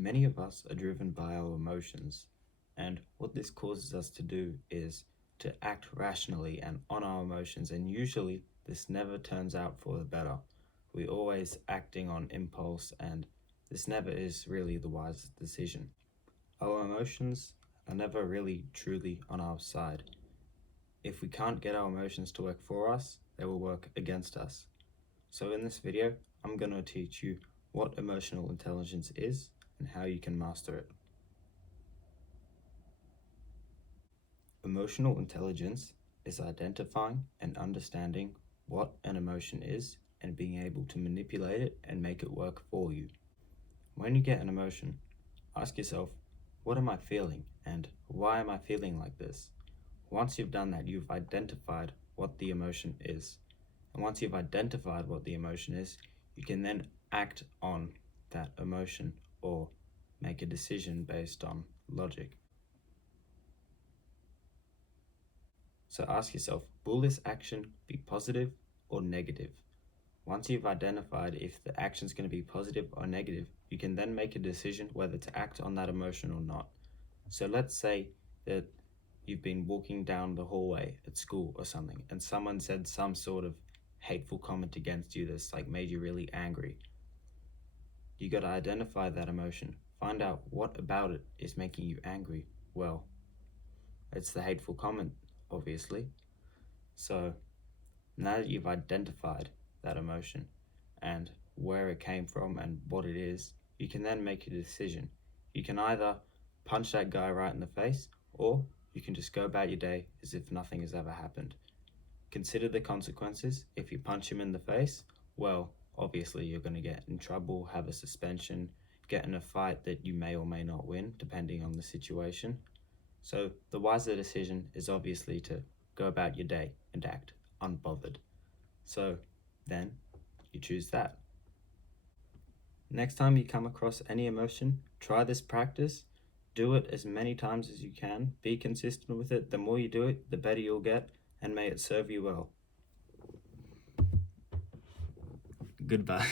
Many of us are driven by our emotions, and what this causes us to do is to act rationally and on our emotions, and usually this never turns out for the better. We're always acting on impulse, and this never is really the wisest decision. Our emotions are never really truly on our side. If we can't get our emotions to work for us, they will work against us. So in this video, I'm going to teach you what emotional intelligence is and how you can master it. Emotional intelligence is identifying and understanding what an emotion is and being able to manipulate it and make it work for you. When you get an emotion, ask yourself, what am I feeling and why am I feeling like this? Once you've done that, you've identified what the emotion is. And once you've identified what the emotion is, you can then act on that emotion or make a decision based on logic. So ask yourself, will this action be positive or negative? Once you've identified if the action is going to be positive or negative, you can then make a decision whether to act on that emotion or not. So let's say that you've been walking down the hallway at school or something, and someone said some sort of hateful comment against you that's like made you really angry. You got to identify that emotion. Find out what about it is making you angry. Well, it's the hateful comment, obviously. So now that you've identified that emotion and where it came from and what it is, you can then make a decision. You can either punch that guy right in the face, or you can just go about your day as if nothing has ever happened. Consider the consequences. If you punch him in the face, well, obviously you're going to get in trouble, have a suspension, get in a fight that you may or may not win, depending on the situation. So the wiser decision is obviously to go about your day and act unbothered. So then you choose that. Next time you come across any emotion, try this practice. Do it as many times as you can. Be consistent with it. The more you do it, the better you'll get, and may it serve you well. Goodbye.